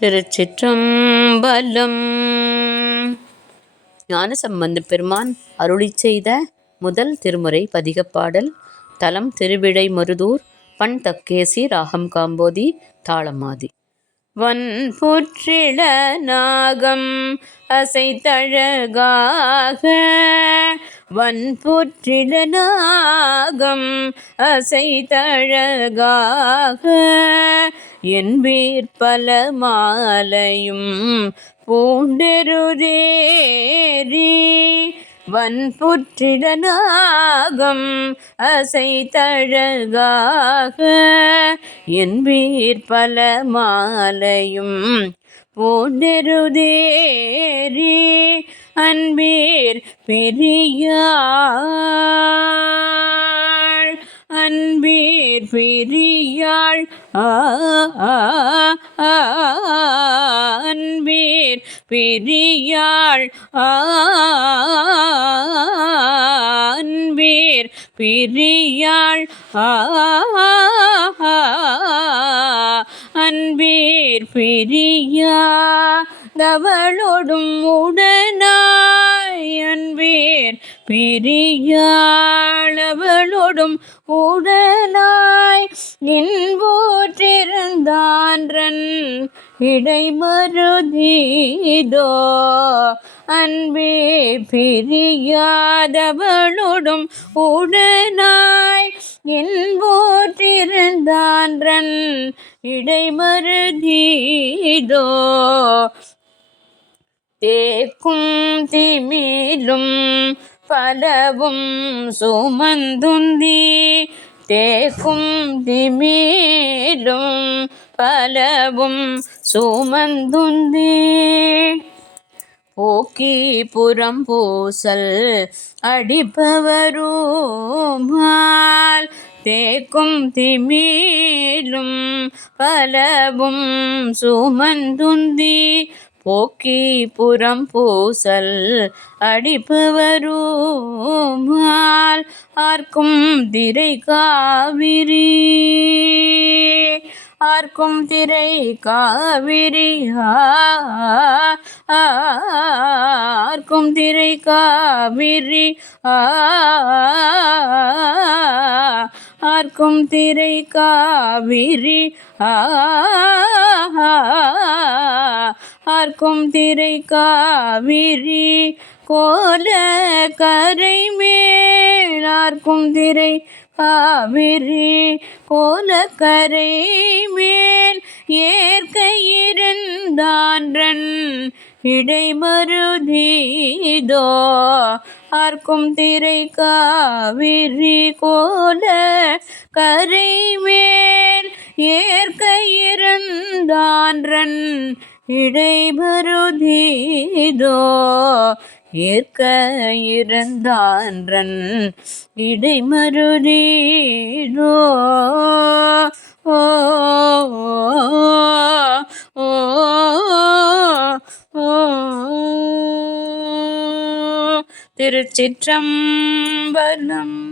திருச்சிற்றம்பலம். ஞானசம்பந்த பெருமான் அருளி செய்த முதல் திருமுறை பதிகப்பாடல் தலம் திருவிடை மருதூர் பண் தக்கேசி ராகம் காம்போதி தாளமாதி. வன் புற்றிட நாகம் அசைத்தழகாக வன் புற்றிட நாகம் அசைத்தழகாக என்பீர் பல மாலையும் பூண்டெருதேரி வன்புற்றிட நாகம் அசைத்தழகாக என்பீர் பல மாலையும் பூண்டெருதேரி அன்பீர் பெரியாள் பெரியாள் ஆ பெரியாள் ஆ பெரியாள் ஆ பெரியா தவளோடும் உடனா அன்பீர் பெரியாளவளோடும் உடலாய் நின்போற்றிருந்தான்றன் இடைமருதீதோ. அன்பே பெரியாதவளோடும் உடனாய் இன்போற்றிருந்தான்றன் இடைமருதீதோ. തേക്കും തിമിലും ഫലവും സുമന്തുന്തി. തേക്കും തിമിലും ഫലവും സുമന്തുന്തി. പോക്കി പുറം പൂസൽ അടിപ്പവരൂമാൽ തേക്കും തിമീലും ഫലവും സുമന്തുന്തി. போக்கி புறம் பூசல் அடிப்பவருமால் ஆர்க்கும் திரை காவிரி. ஆர்க்கும் திரை காவிரி. ஆர்க்கும் திரை காவிரி. ஆர்க்கும் திரை காவிரி. ஆ பார்க்கும் திரை காவிரி கோல கரை மேலார்க்கும் திரை காவிரி கோல கரை மேல் ஏற்க இருந்தான்றன் இடைமருதீதோ ஆர்க்கும் திரை காவிரி கோல கரை மேல் ஏற்க இருந்தான்றன் இடைமருதீதோ ஏற்க இருந்தான்றன் இடைமருதீதோ? ஓ ஓ. திருச்சிற்றம்பலம்